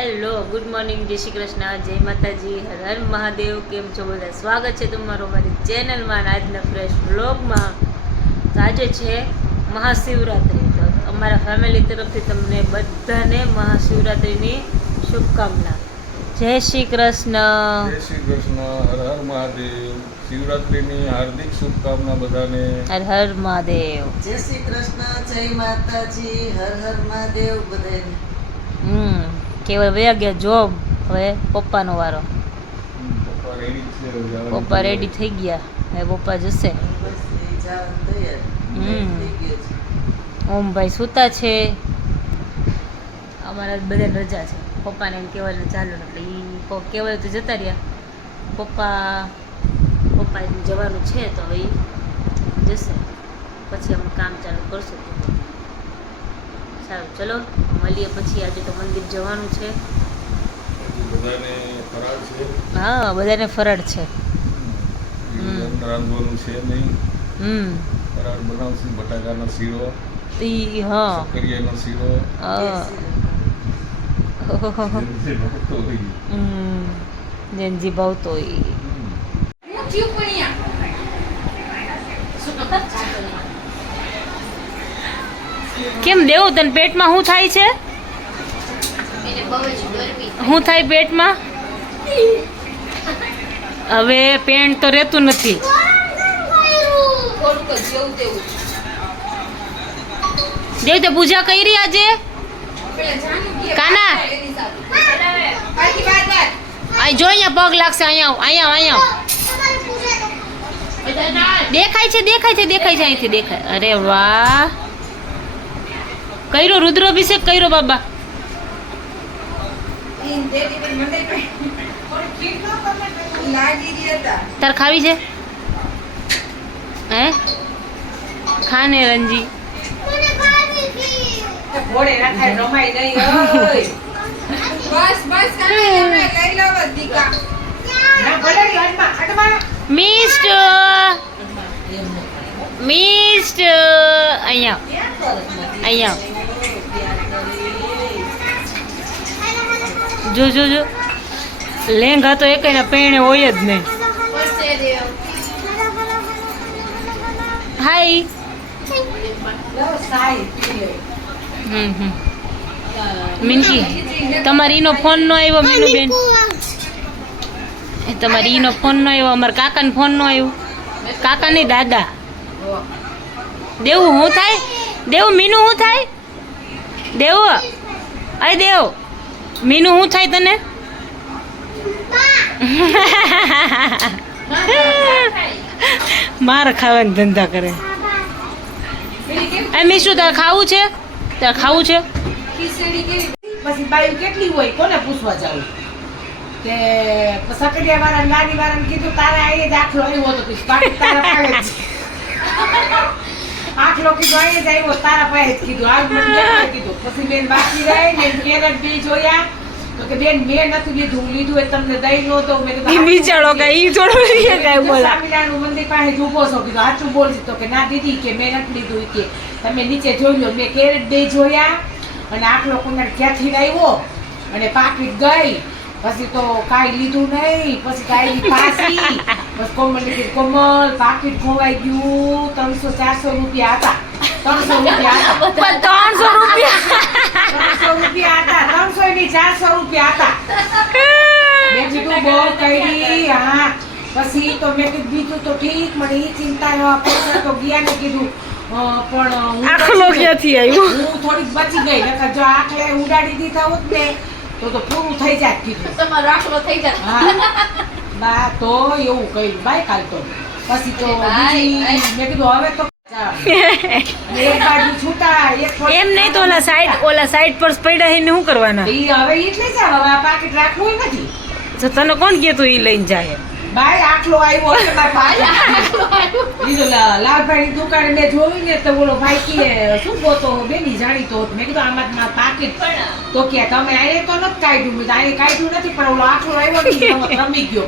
Hello good morning જય શ્રી કૃષ્ણ જય માતાજી હર મહાદેવ કેમ છો બધા? સ્વાગત છે તમારું મારી ચેનલમાં આજના ફ્રેશ બ્લોગમાં તો આજે છે મહાશિવરાત્રિ. તો અમારા ફેમિલી તરફથી તમને બધાને મહાશિવરાત્રિની શુભકામના. જય શ્રી કૃષ્ણ. જય શ્રી કૃષ્ણ હર હર મહાદેવ. શિવરાત્રિની હાર્દિક શુભકામના બધાને. હર હર મહાદેવ. જય શ્રી કૃષ્ણ જય માતાજી હર હર મહાદેવ બધાને. હમ. કેવળ વયા ગયા જોબ હવે પપ્પાનો વારો. પપ્પા રેડી થઈ ગયા હવે પપ્પા જશે. ઓમ ઓમભાઈ સૂતા છે. અમારા બધાને રજા છે. પપ્પાને એમ કહેવાનું ચાલુ ને એટલે એ કહેવાય તો જતા રહ્યા. પપ્પા પપ્પા જવાનું છે તો હવે જશે. પછી અમે કામ ચાલુ કરશું. સારું. ચલો મળીએ પછી. આજે તો મંદિર જવાનું છે. હા બધાને ફરાળ છે? હા બધાને ફરડ છે. એવું રાંધવાનું છે નહીં. હમ. ફરાળ બનાવશું બટાકાનો શીરો તો હા. કરિયાનો શીરો. ભાવતો. હમ. જેનજી ભાવતો હમ. કેમ દેવું તને પેટમાં શું થાય છે? શું થાય પેટમાં? હવે પેન્ટ તો રહેતું નથી. દેવ તે પૂજા કરી આજે? કાના? અહીં જો અહીંયા પગ લાગશે અહીંયા અહીંયા અહીંયા દેખાય છે દેખાય છે દેખાય છે અહીંથી દેખાય. અરે વાહ. કર્યો રુદ્રાભિષેક કર્યો બાબા. તાર ખાવી છે? હે? ખાને રંજી. ઘોડે રાખાય અહીંયા નહીં ઓય બસ બસ કાકા તમે લઈ લો દીકા ના ભલે ની હાથમાં હાથમાં મિસ્ટર મિસ્ટર અહીંયા અહીંયા જો જો જો. લેંઘા તો એક પેણે હોય જ નહીં. હાય. હમ હમ. મિનકી, તમારી ઈનો ફોન નો આવ્યો, મીનુબેન? એ તમારી ઈનો ફોન નો આવ્યો, અમારા કાકાનો ફોન નો આવ્યો. કાકા નહીં, દાદા. દેવું હું થાય? દેવું, મીનુ હું થાય? દેવું? અરે, દેવ. મીનુ શું થાય તને? માર ખાવાના ધંધા કરે. એ મીશું, તારે ખાવું છે? તારે ખાવું છે? કેટલી હોય, કોને પૂછવા જાવ કે સકડિયા વાળા નાની વાળા કીધું તારે આઈએ દાખલો આવ્યો હતો તારા પાસે જ આખલો કીધું આઈએ જ આવ્યો તારા પાસે કીધું. કેટલા કીધું. પછી બેન બાકી રહી ને કેરેટ બી જોયા. તો કે બેન મેં નથી લીધું લીધું એ તમને દઈ નો તો મેં કીધું બિચારો કે ઈ થોડો ઈ કાંઈ બોલા. સ્વામિનારાયણ મંદિર પાસે જ ઊભો છો. કીધું સાચું બોલશે. તો કે ના દીદી કે મેં નથી લીધું કે. તમે નીચે જોઈ લો મેં કેરેટ બે જોયા. અને આખલો કુંડળ ક્યાંથી આવ્યો. અને પાકીટ ગઈ. પછી તો કાંઈ લીધું નહીં પછી કાંઈ પાછી. બસ કોમલ ને કોમલ પાકીટ ખોવાઈ ગયું ત્રણસો ચારસો રૂપિયા હતા. ત્રણસો રૂપિયા હતા. પણ ત્રણસો રૂપિયા. ત્રણસો રૂપિયા હતા ત્રણસો ની ચારસો રૂપિયા હતા. મેં કીધું બહુ કરી હા. પછી તો મેં કીધું બીજું તો ઠીક મને ઈ ચિંતા ન પૈસા તો ગયા ને કીધું પણ આખલો ક્યાંથી આવ્યો? હું થોડીક બચી ગઈ નકર જો આખલે ઉડાડી દીધા હોત ને તો તો પૂરું થઈ જાય કીધું. તમારો રાખલો થઈ જાય. બા તો એવું કર્યું. બાય કાલ તો. પછી તો બીજી મેં કીધું હવે તો એમ નહીં તો ઓલા સાઈડ ઓલા સાઈડ પર પડ્યા એને શું કરવાના? ઈ હવે એટલે જ હવે આ રાખવું નથી. તો તને કોણ કહેતું ઈ લઈને જાય? બાય આખલો આવ્યો એટલે મારે પાછો લીધો લા- લાલભાઈ દુકાને મેં જોયું ને તો બોલો ભાઈ કે શું ગોતો બેની જાણીતો હતો. મેં કીધું આમાં મારા પાકીટ તો કે તમે આયે તો નથી કાઢ્યું મેં આયે કાઢ્યું નથી પણ ઓલો આખલો આવ્યો ને રમી ગયો.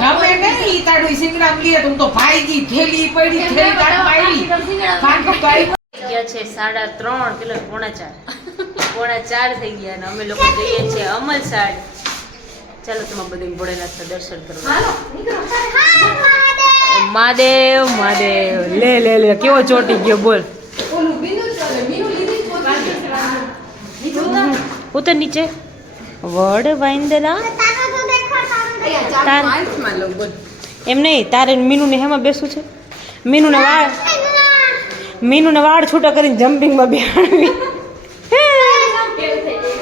રમે નહીં, ઈ તાડું સિંગડા લીધે તો હું તો ભાગી, થેલી પડી, થેલી તાડું આવી. તો. ગયા છે સાડા ત્રણ કિલો પોણા ચાર પોણા ચાર થઈ ગયા અને અમે લોકો જઈએ છીએ અમલસાડ ચાલો તમે બધા ભોળેનાથના દર્શન કરવા. મહાદેવ મહાદેવ. લે લે લે કેવો ચોટી ગયો બોલ. ઉતર નીચે. વડ તાર એમ નહીં તારે મીનુને હેમાં બેસવું છે? મીનુને વાળ મીનુને વાળ છૂટા કરીને જમ્પિંગમાં બેહાડવી.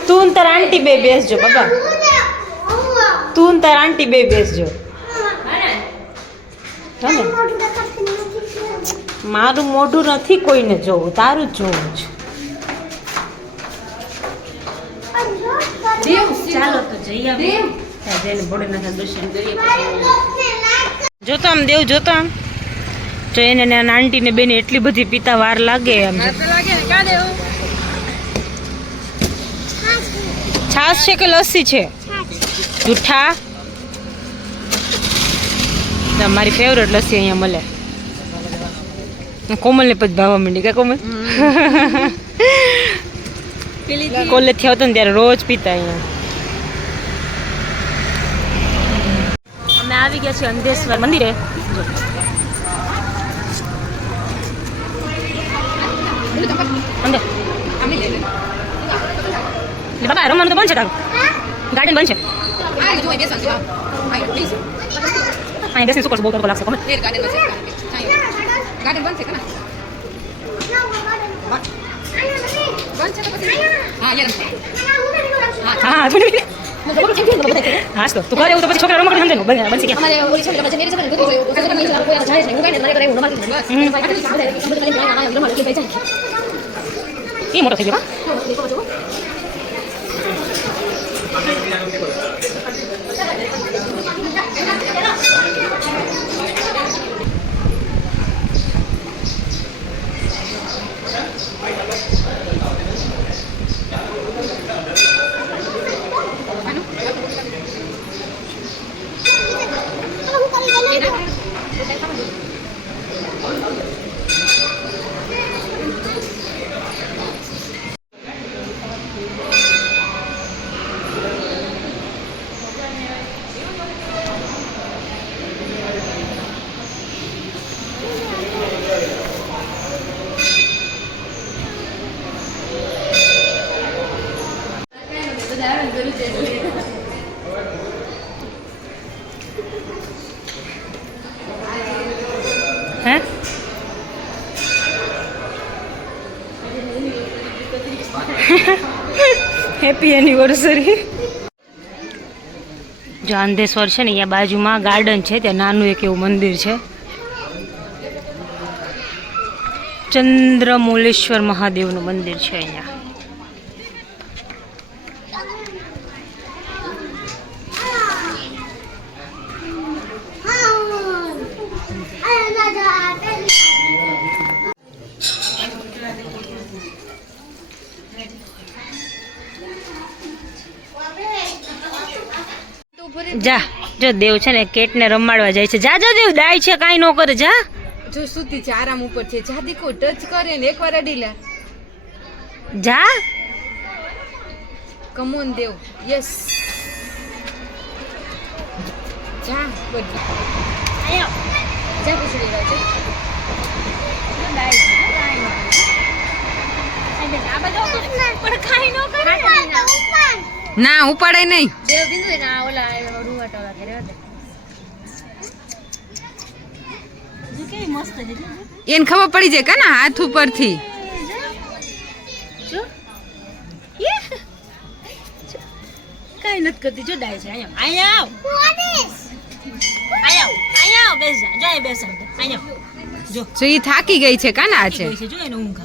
તું તાર આંટી બે બેસજો બાબા. તું ને તાર આંટી બે બેસજો. હે ને? મારું મોઢું નથી કોઈને જોવું તારું જ જોવું છે. તો જોતો આમ દેવ જોતો આમ. જો એને ને આના આંટીને બેને એટલી બધી પીતા વાર લાગે એમ. છાશ છે કે લસ્સી છે? જૂઠા? મારી ફેવરેટ લસ્સી અહીંયા મળે. કોમલને પછી ભાવવા માંડી કે કોમલ? કોલેજથી આવતો ને ત્યારે રોજ પીતા અહીંયા. અમે આવી ગયા છીએ અંધેશ્વર મંદિરે. બાબા રમવાનું તો બંધ છે ગાર્ડન બંધ છે. અહીં બેસીને શું કરશું બહુ તડકો લાગશે કોમલ હા હા બોલ હા તો તું કરે એવું તો પછી છોકરા રમકડી સમજે ને બંધ બંધ ગયા એ મોટો થઈ ગયો હેપી એનિવર્સરી જો અંધેશ્વર છે ને, અહીંયા બાજુમાં ગાર્ડન છે, ત્યાં નાનું એક એવું મંદિર છે. ચંદ્રમૌલેશ્વર મહાદેવનું મંદિર છે અહીંયા. જા જો દેવ છે ને કેટને રમાડવા જાય છે. જા જા દેવ દાય છે કાંઈ ન કરે જા. જો સુતી છે આરામ ઉપર છે. જા દીકો ટચ કરે ને એકવાર અડી લે. જા. કમોન દેવ. યસ જા બધી. જા પૂછડી રહ્યો છે. ના ઉપાડે નહીં. એને ખબર પડી જાય કાના હાથ ઉપરથી. કઈ નથી કરતી. જો ડાય છે. અહીંયા આવ. આવ. બેસ જા. બેસ જો. થાકી ગઈ છે કાના છે. જો એને ઊંઘ.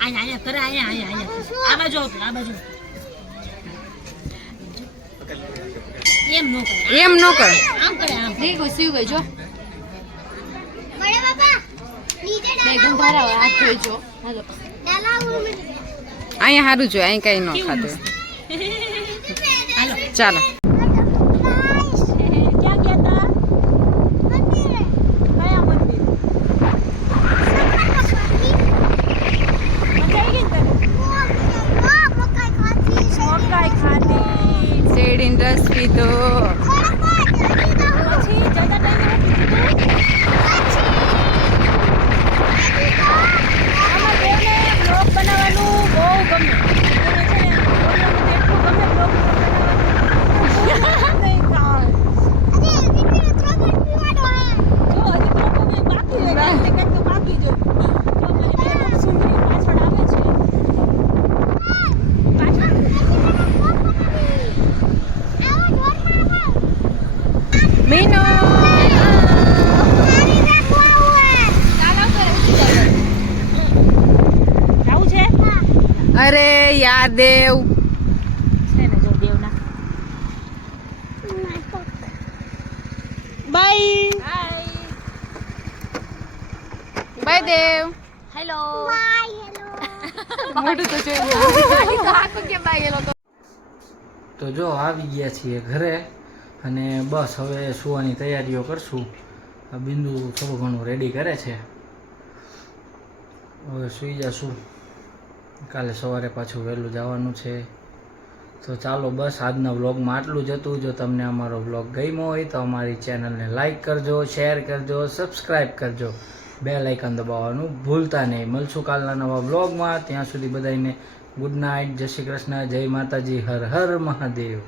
અહીંયા અહીંયા કરે. અહીંયા અહીંયા આ બાજુ આ બાજુ. એમ નો કરે. એમ નો જો બડે બાપા. નીચે જો. અહીંયા સારું જો અહીં કઈ ન ખાતું ચાલો. દેવ છે ને જો દેવના. બાય. બાય. દેવ. હેલો. મોઢું તો જોયું તો જો આવી ગયા છીએ ઘરે અને બસ હવે સુવાની તૈયારીઓ કરશું. આ બિંદુ થોડું ઘણું રેડી કરે છે. હવે સુઈ જશું. કાલે સવારે પાછું વહેલું જવાનું છે. તો ચાલો બસ, આજના વ્લોગમાં આટલું જ હતું. જો તમને અમારો વ્લોગ ગમ્યો હોય તો અમારી ચેનલને લાઇક કરજો, શેર કરજો સબસ્ક્રાઈબ કરજો. બે લાઇકન દબાવવાનું ભૂલતા નહીં. મળશું કાલના નવા વ્લોગમાં. ત્યાં સુધી બધાને ગુડ નાઇટ. જય શ્રી કૃષ્ણ. જય માતાજી. હર હર મહાદેવ.